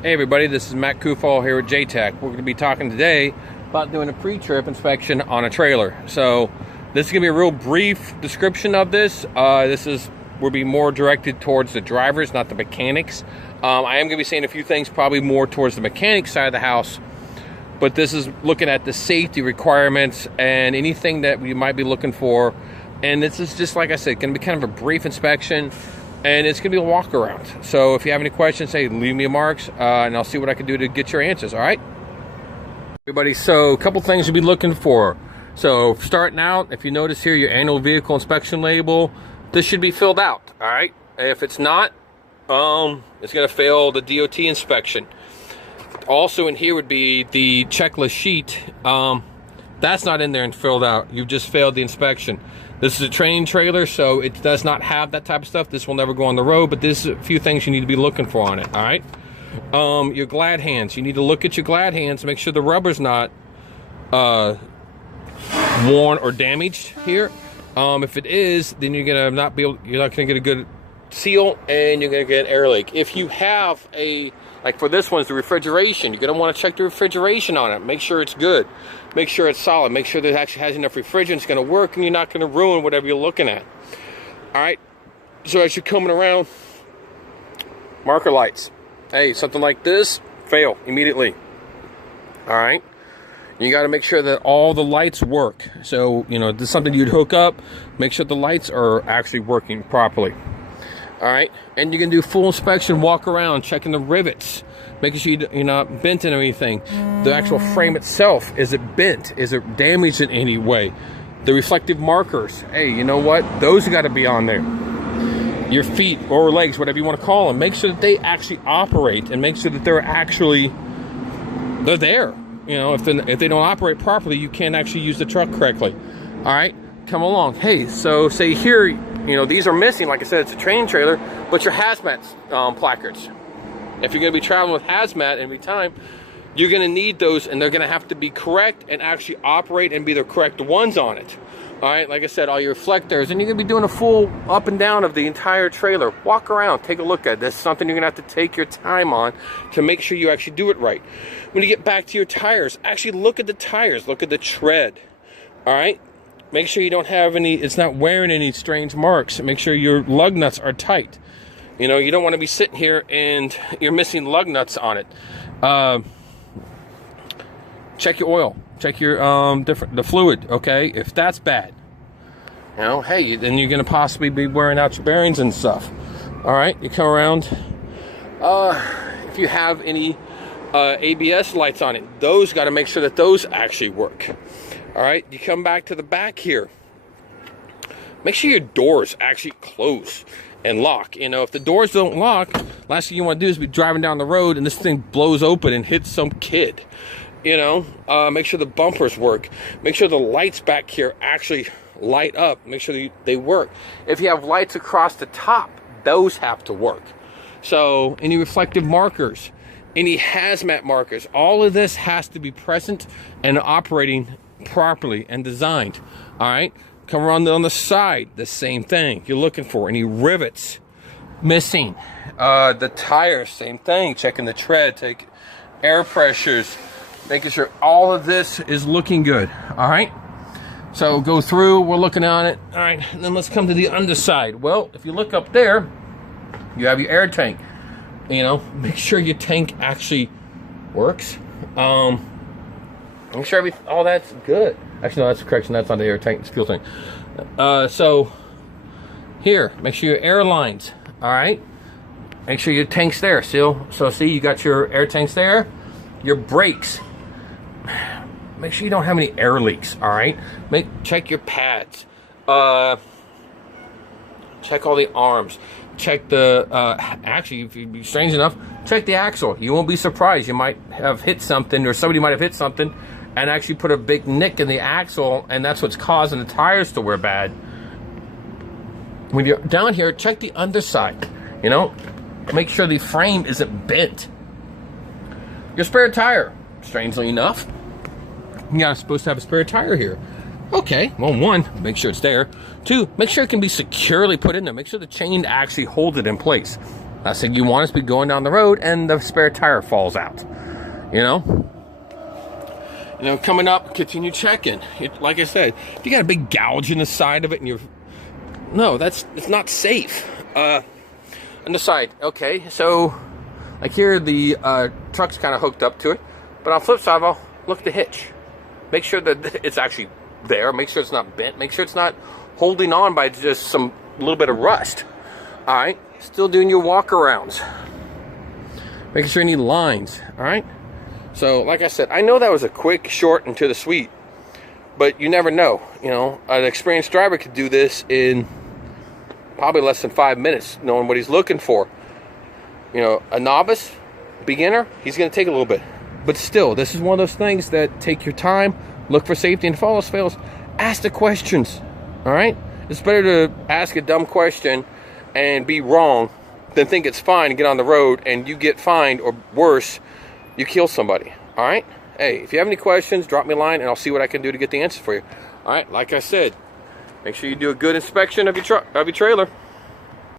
Hey everybody, this is Matt Kufall here at JTech. We're going to be talking today about doing a pre-trip inspection on a trailer. So this is going to be a real brief description of this. Will be more directed towards the drivers, not the mechanics. I am going to be saying a few things probably more towards the mechanic side of the house, but this is looking at the safety requirements and anything that we might be looking for. And this is just, like I said, going to be kind of a brief inspection. And it's going to be a walk around. So if you have any questions, hey, leave me a marks, and I'll see what I can do to get your answers, all right? Everybody, so a couple things to be looking for. So starting out, if you notice here, your annual vehicle inspection label, this should be filled out, all right? If it's not, it's going to fail the DOT inspection. Also in here would be the checklist sheet. That's not in there and filled out. You've just failed the inspection. This is a training trailer, so it does not have that type of stuff. This will never go on the road, but there's a few things you need to be looking for on it, all right? Your glad hands. You need to look at your glad hands, make sure the rubber's not worn or damaged here. If it is, then you're not gonna get a good seal, and you're gonna get an air leak. If you have like for this one's the refrigeration, you're gonna want to check the refrigeration on it. Make sure it's good. Make sure it's solid. Make sure that it actually has enough refrigerant. It's gonna work, and you're not gonna ruin whatever you're looking at. All right. So as you're coming around, marker lights. Hey, something like this, fail immediately. All right. You got to make sure that all the lights work. So this is something you'd hook up. Make sure the lights are actually working properly. All right, and you can do full inspection, walk around, checking the rivets, making sure you're not bent in anything. The actual frame itself, is it bent? Is it damaged in any way? The reflective markers, hey, you know what? Those got to be on there. Your feet or legs, whatever you want to call them, make sure that they actually operate and make sure that they're there. If they don't operate properly, you can't actually use the truck correctly. All right, come along. Hey, so say here, these are missing. Like I said, it's a training trailer, but your hazmat placards. If you're going to be traveling with hazmat every time, you're going to need those, and they're going to have to be correct and actually operate and be the correct ones on it. All right, like I said, all your reflectors, and you're going to be doing a full up and down of the entire trailer. Walk around, take a look at this. Something you're going to have to take your time on to make sure you actually do it right. When you get back to your tires, actually look at the tires, look at the tread. All right. Make sure you don't have it's not wearing any strange marks. Make sure your lug nuts are tight. You don't want to be sitting here and you're missing lug nuts on it. Check your oil. Check your the fluid, okay? If that's bad, hey, then you're going to possibly be wearing out your bearings and stuff. All right, you come around. If you have any ABS lights on it, those got to make sure that those actually work. All right, you come back to the back here. Make sure your doors actually close and lock. If the doors don't lock, last thing you want to do is be driving down the road and this thing blows open and hits some kid. Make sure the bumpers work. Make sure the lights back here actually light up. Make sure they work. If you have lights across the top, those have to work. So any reflective markers, any hazmat markers, all of this has to be present and operating properly and designed. All right, come around on the side, the same thing. You're looking for any rivets missing. The tires, same thing. Checking the tread, take air pressures, making sure all of this is looking good. All right, so go through, we're looking on it. All right, and then let's come to the underside. Well, if you look up there, you have your air tank. Make sure your tank actually works. Make sure all that's good. Actually, no, that's a correction. That's not the air tank, it's fuel tank. So here, make sure your air lines, all right? Make sure your tank's there still. So see, you got your air tanks there. Your brakes. Make sure you don't have any air leaks, all right? Check your pads. Check all the arms. Check the, actually, if you'd be strange enough, check the axle. You won't be surprised. You might have hit something, or somebody might have hit something and actually put a big nick in the axle, and that's what's causing the tires to wear bad. When you're down here, check the underside. Make sure the frame isn't bent. Your spare tire, strangely enough, you're supposed to have a spare tire here. Okay, well, one, make sure it's there. Two, make sure it can be securely put in there. Make sure the chain actually holds it in place. Last thing you want is to be going down the road and the spare tire falls out. You know? Coming up, continue checking. Like I said, if you got a big gouge in the side of it and you're... No, it's not safe. On the side, okay, so like here the truck's kind of hooked up to it, but on the flip side, I'll look at the hitch. Make sure that it's actually there. Make sure it's not bent. Make sure it's not holding on by just some little bit of rust. All right, still doing your walk arounds. Making sure you need lines, all right? So, like I said, I know that was a quick, short, and to the sweet, but you never know. An experienced driver could do this in probably less than 5 minutes, knowing what he's looking for. A novice, beginner, he's going to take a little bit. But still, this is one of those things that take your time, look for safety, and if all else fails, ask the questions, all right? It's better to ask a dumb question and be wrong than think it's fine and get on the road and you get fined, or worse, you kill somebody, all right? Hey, if you have any questions, drop me a line and I'll see what I can do to get the answers for you. All right, like I said, make sure you do a good inspection of your trailer.